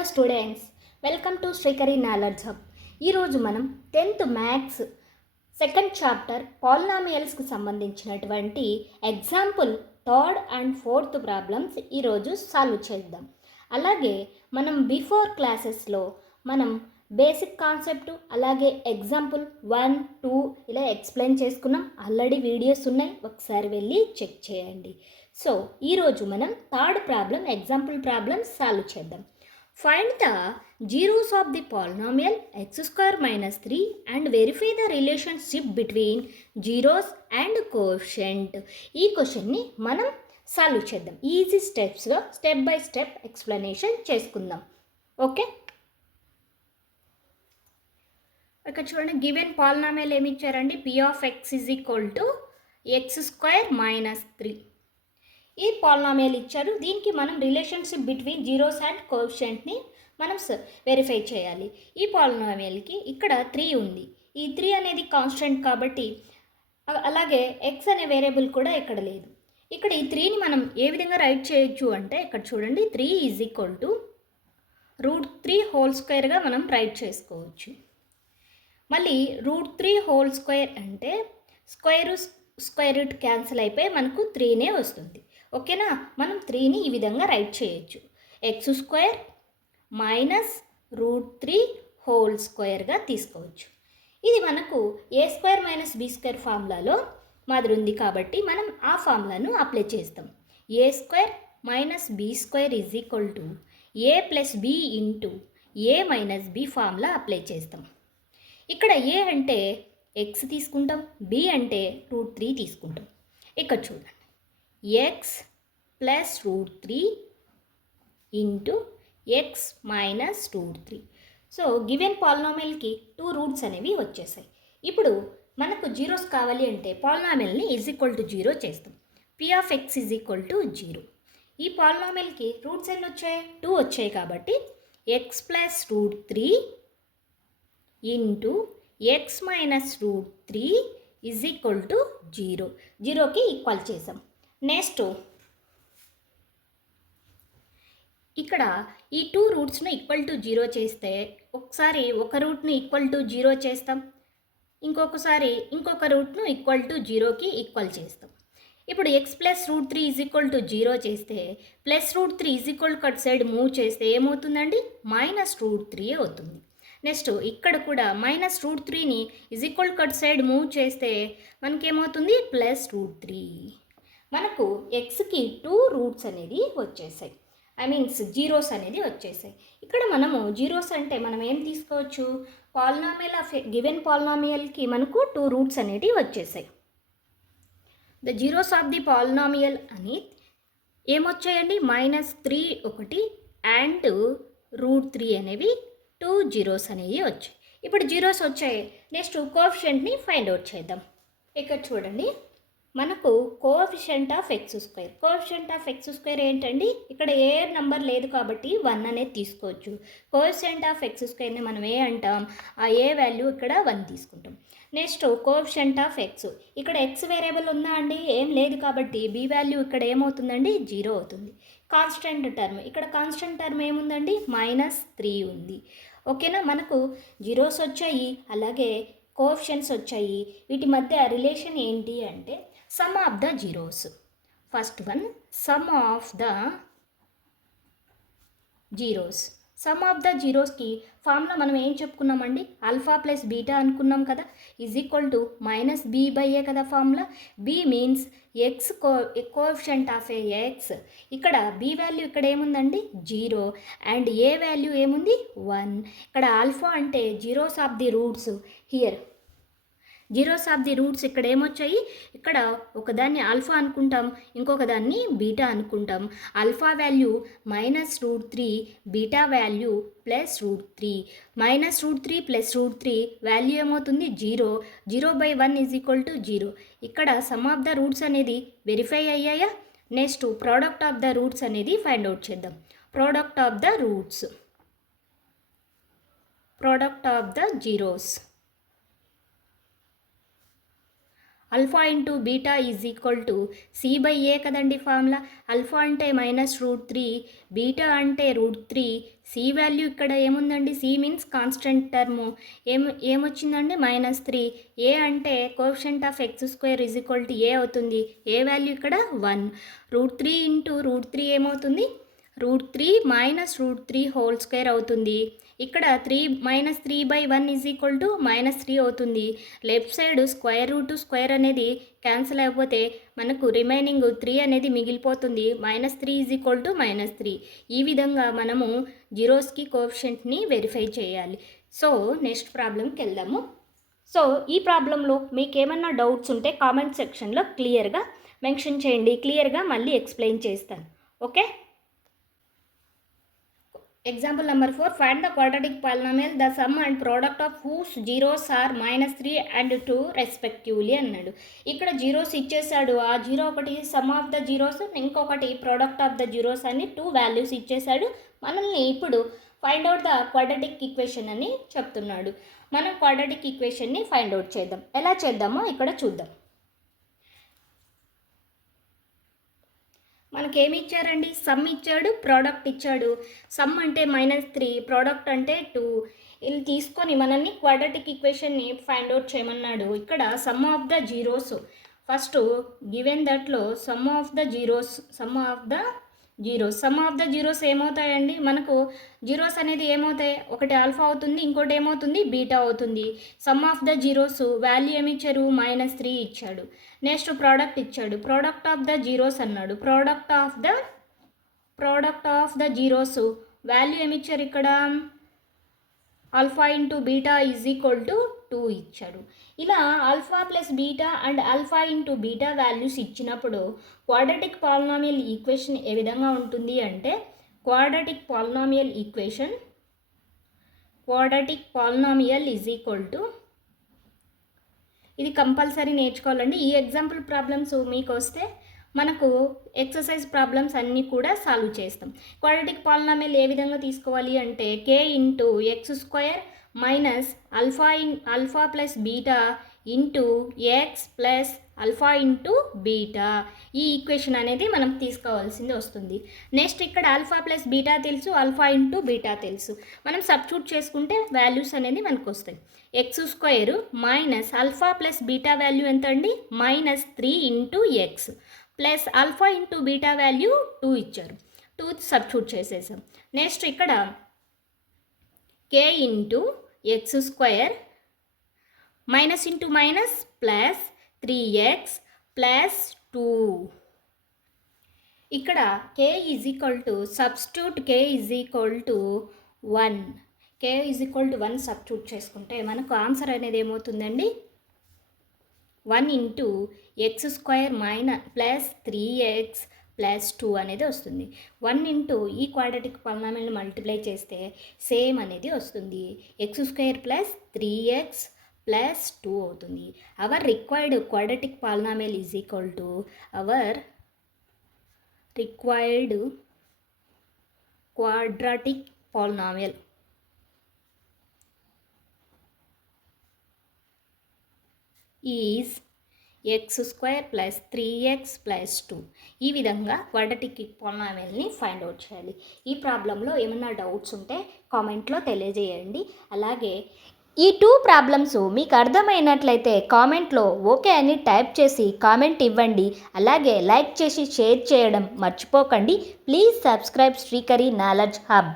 Hello students, welcome to Srikari knowledge hub. ఈరోజు మనం 10th maths second chapter పాలినామియల్స్కి సంబంధించినటువంటి example third and fourth problems ఈరోజు సాల్వ్ చేద్దాం. అలాగే మనం బిఫోర్ క్లాసెస్లో మనం బేసిక్ కాన్సెప్ట్ అలాగే ఎగ్జాంపుల్ 1, 2 ఇలా ఎక్స్ప్లెయిన్ చేసుకున్నాం. ఆల్రెడీ వీడియోస్ ఉన్నాయి, ఒకసారి వెళ్ళి చెక్ చేయండి. సో ఈరోజు మనం third problem example problem solve చేద్దాం. Find the zeros of the polynomial x square minus 3 and verify the relationship between zeros and coefficient. ఈ క్వశ్చన్ని మనం సాల్వ్ చేద్దాం. ఈజీ స్టెప్స్గా స్టెప్ బై స్టెప్ ఎక్స్ప్లెనేషన్ చేసుకుందాం. ఓకే, ఇక్కడ చూడండి, గివెన్ పాలినామియల్ ఏమి ఇచ్చారండి? p of x is equal to x square minus 3. ఈ పాలినామియల్ ఇచ్చారు. దీనికి మనం రిలేషన్షిప్ బిట్వీన్ జీరోస్ అండ్ కోఎఫిషియంట్ని మనం వెరిఫై చేయాలి. ఈ పాలినామియల్కి ఇక్కడ 3 ఉంది. ఈ 3 అనేది కాన్స్టెంట్ కాబట్టి, అలాగే ఎక్స్ అనే వేరియబుల్ కూడా ఇక్కడ లేదు. ఇక్కడ ఈ 3ని మనం ఏ విధంగా రైట్ చేయొచ్చు అంటే, ఇక్కడ చూడండి, 3 ఈజ్ ఈక్వల్ టు √3 హోల్ స్క్వేర్గా మనం రైట్ చేసుకోవచ్చు. మళ్ళీ √3 హోల్ స్క్వేర్ అంటే స్క్వేర్ రూట్ క్యాన్సిల్ అయిపోయి మనకు 3నే వస్తుంది. ఓకేనా, మనం 3ని ఈ విధంగా రైట్ చేయొచ్చు. ఎక్స్ స్క్వేర్ మైనస్ √3 హోల్ స్క్వేర్గా తీసుకోవచ్చు. ఇది మనకు a square minus b square ఫార్ములాలో మాదిరి ఉంది కాబట్టి మనం ఆ ఫార్ములాను అప్లై చేస్తాం. A square minus b square is equal to a plus b into a minus b formula apply చేస్తాం. ఇక్కడ ఏ అంటే ఎక్స్ తీసుకుంటాం, బి అంటే √3 తీసుకుంటాం. ఇక్కడ చూడండి, x plus √3 into x minus √3. So given పాలినామియల్కి 2 రూట్స్ అనేవి వచ్చేసాయి. ఇప్పుడు మనకు జీరోస్ కావాలి అంటే పాలినామియల్ని ఈజ్ ఈక్వల్ టు 0 చేస్తాం. p of x is equal to 0. ఈ పాలినామియల్కి రూట్స్ ఎన్ని వచ్చాయి? 2 వచ్చాయి కాబట్టి X plus √3 into x minus √3 is equal to 0. 0కి ఈక్వల్ చేసాం. నెక్స్ట్ ఇక్కడ ఈ 2 రూట్స్ను ఈక్వల్ టు 0 చేస్తే ఒకసారి ఒక రూట్ను ఈక్వల్ టు 0 చేస్తాం, ఇంకొకసారి ఇంకొక రూట్ను ఈక్వల్ టు 0కి ఈక్వల్ చేస్తాం. ఇప్పుడు x plus √3 is equal to 0 చేస్తే plus √3 is equal cut side move చేస్తే ఏమవుతుందండి? మైనస్ √3 అవుతుంది. నెక్స్ట్ ఇక్కడ కూడా మైనస్ √3ని is equal cut side move చేస్తే మనకేమవుతుంది? ప్లస్ √3. మనకు ఎక్స్కి 2 రూట్స్ అనేది వచ్చేసాయి, జీరోస్ అనేది వచ్చేసాయి. ఇక్కడ మనము జీరోస్ అంటే మనం ఏం తీసుకోవచ్చు? పాలినామియల్ ఆఫ్ గివెన్ పాలినామియల్కి మనకు 2 రూట్స్ అనేవి వచ్చేసాయి. The zeros of the polynomial అని ఏమొచ్చాయండి? -3 ఒకటి అండ్ √3 అనేవి 2 జీరోస్ అనేవి వచ్చాయి. ఇప్పుడు జీరోస్ వచ్చాయి. నెక్స్ట్ కోఎఫిషియంట్ని ఫైండ్ అవుట్ చేద్దాం. ఇక్కడ చూడండి, మనకు coefficient of X square. Coefficient of X square ఏంటండి? ఇక్కడ ఏ నెంబర్ లేదు కాబట్టి 1 అనేది తీసుకోవచ్చు. కోఎఫిషియంట్ ఆఫ్ ఎక్స్ స్క్వేర్ని మనం ఏ అంటాం? ఆ ఏ వాల్యూ ఇక్కడ 1 తీసుకుంటాం. నెక్స్ట్ కోఎఫిషియంట్ ఆఫ్ ఎక్స్, ఇక్కడ ఎక్స్ వేరియబుల్ ఉందా అండి? ఏం లేదు కాబట్టి బి వాల్యూ ఇక్కడ ఏమవుతుందండి? 0 అవుతుంది. కాన్స్టెంట్ టర్మ్, ఇక్కడ కాన్స్టెంట్ టర్మ్ ఏముందండి? -3 ఉంది. ఓకేనా, మనకు జీరోస్ వచ్చాయి, అలాగే కోఎఫిషియంట్స్ వచ్చాయి. వీటి మధ్య రిలేషన్ ఏంటి అంటే sum of the zeros. First one, sum of the zeros. Sum of the జీరోస్కి ఫార్ములా మనం ఏం చెప్పుకున్నామండి? ఆల్ఫా ప్లస్ బీటా అనుకున్నాం కదా, ఈజ్ ఈక్వల్ టు -b/a కదా formula. b means X coefficient of X. ఇక్కడ b వాల్యూ ఇక్కడ ఏముందండి? 0 అండ్ a వాల్యూ ఏముంది? 1. ఇక్కడ ఆల్ఫా అంటే zeros of the roots. Here zeros of the roots ఇక్కడ ఏమొచ్చాయి? ఇక్కడ ఒకదాన్ని ఆల్ఫా అనుకుంటాం, ఇంకొక దాన్ని బీటా అనుకుంటాం. Alpha value -√3, beta value +√3. -√3 + √3 value ఏమవుతుంది? 0. 0/1 ఈజ్ ఈక్వల్ టు 0. ఇక్కడ సమ్ ఆఫ్ ద రూట్స్ అనేది వెరిఫై అయ్యాయా? Next product of the roots అనేది ఫైండ్ అవుట్ చేద్దాం. Product of the roots, product of the zeros. Alpha into beta is equal to c/a కదండి formula. Alpha అంటే -√3, beta అంటే √3, C value ఇక్కడ ఏముందండి, C means constant term ఏమొచ్చిందండి -3. ఏ అంటే coefficient of x² = ఏ అవుతుంది. ఏ value ఇక్కడ 1. √3 ఇంటూ √3 ఏమవుతుంది, √3 - √3 హోల్ స్క్వేర్ అవుతుంది. ఇక్కడ 3 -3/1 -3 అవుతుంది. లెఫ్ట్ సైడ్ స్క్వేర్ అనేది క్యాన్సిల్ అయిపోతే మనకు రిమైనింగ్ 3 అనేది మిగిలిపోతుంది. -3 -3. ఈ విధంగా మనము జీరోస్కి కోఎఫిషియంట్ని వెరిఫై చేయాలి. సో నెక్స్ట్ ప్రాబ్లంకి వెళ్దాము. సో ఈ ప్రాబ్లంలో మీకు ఏమన్నా డౌట్స్ ఉంటే కామెంట్ సెక్షన్లో క్లియర్గా మెన్షన్ చేయండి. క్లియర్గా మళ్ళీ ఎక్స్ప్లెయిన్ చేస్తాను. Okay. Example number 4. Find the quadratic polynomial, the sum and product of whose zeros are -3 and 2 respectively అన్నాడు. ఇక్కడ జీరోస్ ఇచ్చేసాడు. ఆ జీరో ఒకటి సమ్ ఆఫ్ ద జీరోస్, ఇంకొకటి ప్రోడక్ట్ ఆఫ్ ద జీరోస్ అని 2 వాల్యూస్ ఇచ్చేసాడు. మనల్ని ఇప్పుడు find out the quadratic equation అని చెప్తున్నాడు. మనం క్వాడ్రాటిక్ ఈక్వేషన్ని ఫైండ్ అవుట్ చేద్దాం. ఎలా చేద్దామో ఇక్కడ చూద్దాం. మనకేమి ఇచ్చారండి, సమ్ ఇచ్చాడు, ప్రోడక్ట్ ఇచ్చాడు. సమ్ అంటే -3, ప్రోడక్ట్ అంటే 2. ఇది తీసుకొని మనల్ని క్వాడ్రాటిక్ ఈక్వేషన్ని ఫైండ్ అవుట్ చేయమన్నాడు. ఇక్కడ sum of the zeros first given దట్లో సమ్ ఆఫ్ ద జీరోస్ ఏమవుతాయండి, మనకు జీరోస్ అనేది ఏమవుతాయి, ఒకటి ఆల్ఫా అవుతుంది, ఇంకోటి ఏమవుతుంది బీటా అవుతుంది. Some of the zeros value ఏమి ఇచ్చారు, -3 ఇచ్చాడు. నెక్స్ట్ ప్రోడక్ట్ ఇచ్చాడు, ప్రోడక్ట్ ఆఫ్ ద జీరోస్ అన్నాడు. Product of the zeros value ఏమి ఇచ్చారు, ఇక్కడ ఆల్ఫా ఇంటూ బీటా = 2 ఇచ్చాడు. ఇలా alpha plus beta and alpha into beta values ఇచ్చినప్పుడు క్వాడ్రాటిక్ పాలినామియల్ ఈక్వేషన్ ఏ విధంగా ఉంటుంది అంటే, క్వాడ్రాటిక్ పాలినామియల్ ఇది కంపల్సరీ నేర్చుకోవాలండి. ఈ ఎగ్జాంపుల్ ప్రాబ్లమ్స్ మీకు వస్తే మనకు ఎక్సర్సైజ్ ప్రాబ్లమ్స్ అన్నీ కూడా సాల్వ్ చేస్తాం. క్వాడ్రాటిక్ పాలినామియల్ ఏ విధంగా తీసుకోవాలి అంటే, k into x² minus alpha plus beta into X plus alpha into beta. ఈ ఈక్వేషన్ అనేది మనం తీసుకోవాల్సింది వస్తుంది. నెక్స్ట్ ఇక్కడ ఆల్ఫా ప్లస్ బీటా తెలుసు, ఆల్ఫా ఇంటూ బీటా తెలుసు. మనం సబ్స్టిట్యూట్ చేసుకుంటే వాల్యూస్ అనేది మనకు వస్తాయి. x² minus alpha plus beta value ఎంత అండి, -3 into X plus alpha into beta value 2 ఇచ్చారు. 2 సబ్స్టిట్యూట్ చేసేసాం. నెక్స్ట్ ఇక్కడ k into x² minus into minus plus 3x plus 2. ఇక్కడ k సబ్స్టిట్యూట్ k 1 సబ్స్టిట్యూట్ చేసుకుంటే మనకు ఆన్సర్ అనేది ఏమవుతుందండి, 1 into x² plus 3x plus 2 అనేది వస్తుంది. 1 ఇంటూ ఈ క్వాడ్రాటిక్ పాలినామియల్ని మల్టిప్లై చేస్తే సేమ్ అనేది వస్తుంది, x² ప్లస్ 3x ప్లస్ 2 అవుతుంది. Hour required quadratic polynomial is x² plus 3x plus 2. ఈ విధంగా క్వాడ్రాటిక్ పాలినామియల్ని ఫైండ్ అవుట్ చేయాలి. ఈ ప్రాబ్లంలో ఏమైనా డౌట్స్ ఉంటే కామెంట్లో తెలియజేయండి. అలాగే ఈ 2 ప్రాబ్లమ్స్ మీకు అర్థమైనట్లయితే కామెంట్లో ఓకే అని టైప్ చేసి కామెంట్ ఇవ్వండి. అలాగే లైక్ చేసి షేర్ చేయడం మర్చిపోకండి. Please subscribe Srikari knowledge hub.